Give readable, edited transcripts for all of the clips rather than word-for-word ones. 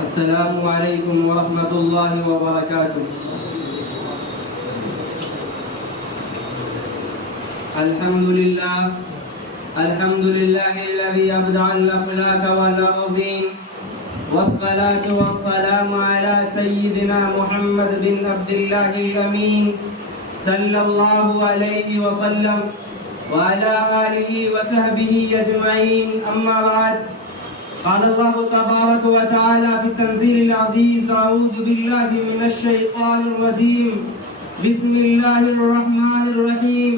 السلام عليكم ورحمة الله وبركاته. الحمد لله الذي أبدع الأفلاك والأرضين، والصلاة والسلام على سيدنا محمد بن عبد الله الأمين صلى الله عليه وسلم وعلى آله وصحبه أجمعين. أما بعد، قال الله تبارك وتعالى في التنزيل العزيز: أعوذ بالله من الشيطان الرجيم، بسم الله الرحمن الرحيم،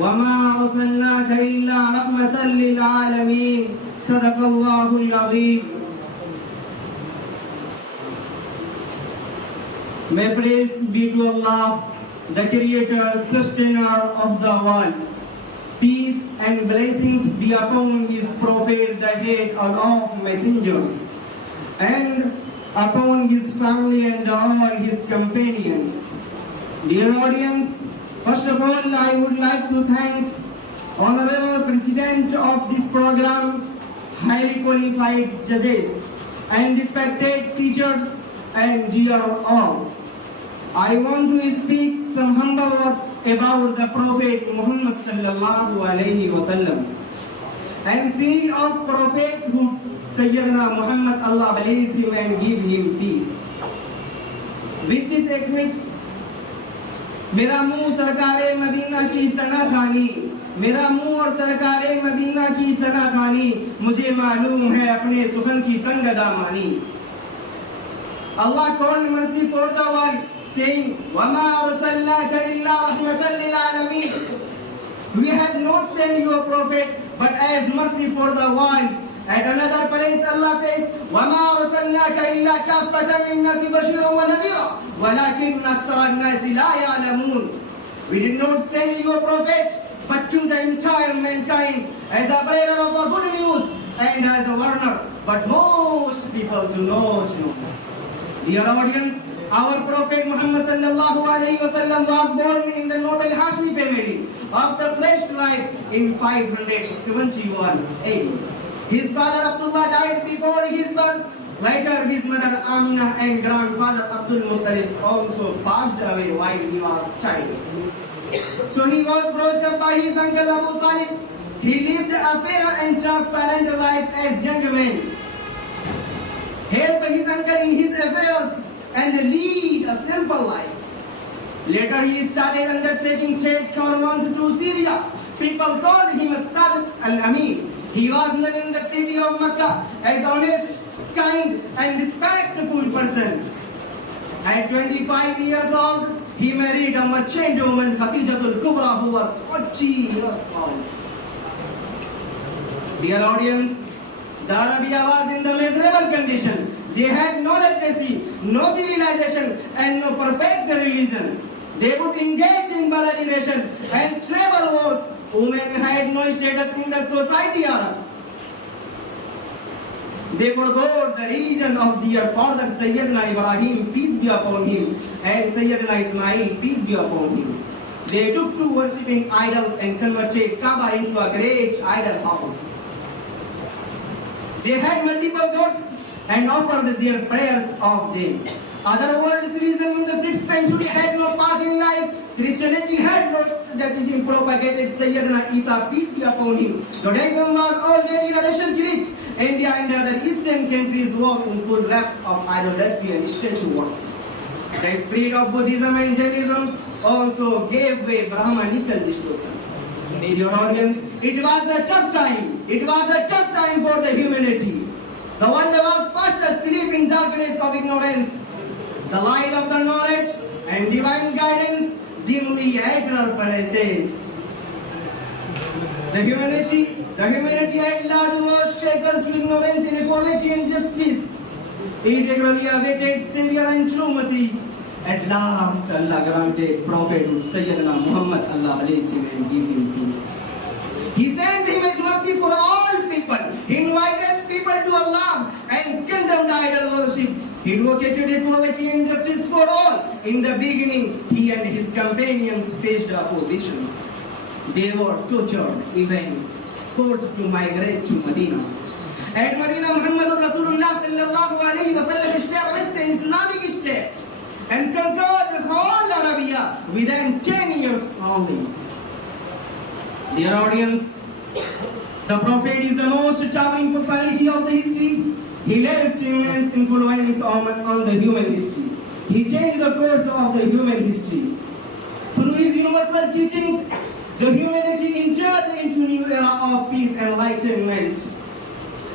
وما أرسلناك إلا رحمة للعالمين. صدق الله العظيم. May praise be to Allah, the Creator, Sustainer of the worlds. Peace and blessings be upon His Prophet, the head of all messengers, and upon His family and all His companions. Dear audience, first of all, I would like to thank Honorable President of this program, highly qualified judges, and respected teachers, and dear all. I want to speak some humble words about the Prophet Muhammad sallallahu alaihi wasallam. And seal of prophethood, Sayyidina Muhammad, Allah bless him and give him peace. With this agreement, मेरा मुंह सरकारे Medina की सना खानी, मेरा मुंह और सरकारे Medina की सना खानी, मुझे मालूम है अपने सुखन की तंग Damani. Allah called mercy for the world, saying, وَمَا أَرْسَلْنَاكَ إِلَّا رَحْمَةً لِلْعَالَمِينَ. We have not sent you a prophet, but as mercy for the world. At another place, Allah says, وَمَا أَرْسَلْنَاكَ إِلَّا كَافَّةً لِلنَّاسِ بَشِيرًا وَنَذِيرًا وَلَكِنَّ أَكْثَرَ النَّاسِ لَا يَعْلَمُونَ. We did not send you a prophet, but to the entire mankind, as a bearer of a good news and as a warner, but most people do not know. Dear audience, our Prophet Muhammad sallallahu alaihi wasallam was born in the noble Hashmi family of the blessed tribe in 571 AD. His father Abdullah died before his birth. Later, his mother Amina and grandfather Abdul Muttalib also passed away while he was a child. So he was brought up by his uncle Abu Talib. He lived a fair and transparent life as young man. Help his uncle in his affairs and lead a simple life. Later he started undertaking trade caravans to Syria. People called him Sadiq al-Amin. He was known in the city of Mecca as honest, kind and respectful person. At 25 years old, he married a merchant woman, Khadijatul Kubra, who was 40 years old. Dear audience, the Arabia was in the miserable condition. They had no literacy, no civilization, and no perfect religion. They would engage in balladination and tribal wars. Women had no status in the society. They forgot the religion of their father Sayyidina Ibrahim, peace be upon him, and Sayyidina Ismail, peace be upon him. They took to worshipping idols and converted Kaaba into a great idol house. They had multiple gods and offered their prayers of them. Other world's religion in the 6th century had no part in life. Christianity had no tradition propagated Sayyidina Isa, peace be upon him. Judaism was already Russian Greek. India and other eastern countries were in full wrath of idolatry and statue worship. The spirit of Buddhism and Jainism also gave way Brahmanical distortions. Dear audience, it was a tough time. It was a tough time for the humanity. The world was fast asleep in darkness of ignorance. The light of the knowledge and divine guidance dimly perishes. The humanity at large was shackled to ignorance, inequality and justice. It eagerly awaited Savior and true mercy. At last, Allah granted prophethood, Sayyidina Muhammad, Allah bless him and give him peace. He sent him as mercy for all people. He invited people to Allah and condemned idol worship. He advocated equality and justice for all. In the beginning, he and his companions faced opposition. They were tortured, even forced to migrate to Medina. At Medina, Muhammad Rasulullah sallallahu alayhi wa sallam within 10 years only. Dear audience, the Prophet is the most charming personality of the history. He left immense influence on the human history. He changed the course of the human history. Through his universal teachings, the humanity entered into a new era of peace and enlightenment.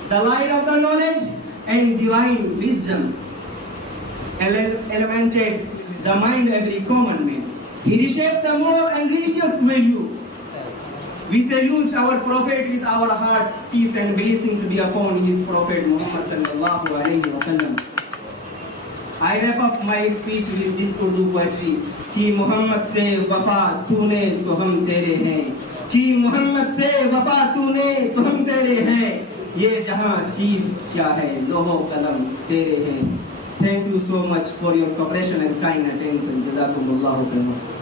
The light of the knowledge and divine wisdom elevated the mind of every common man. He reshaped the moral and religious value. We salute our Prophet with our hearts. Peace and blessings be upon his Prophet Muhammad sallallahu alaihi wasallam. I wrap up my speech with this Urdu poetry. कि मोहम्मद से वफा तूने तो हम तेरे हैं, कि मोहम्मद से वफा तूने तो हम तेरे हैं, ये जहां चीज क्या है लोहो कलम तेरे हैं. Thank you so much for your cooperation and kind attention. Jazakumullahu khairan.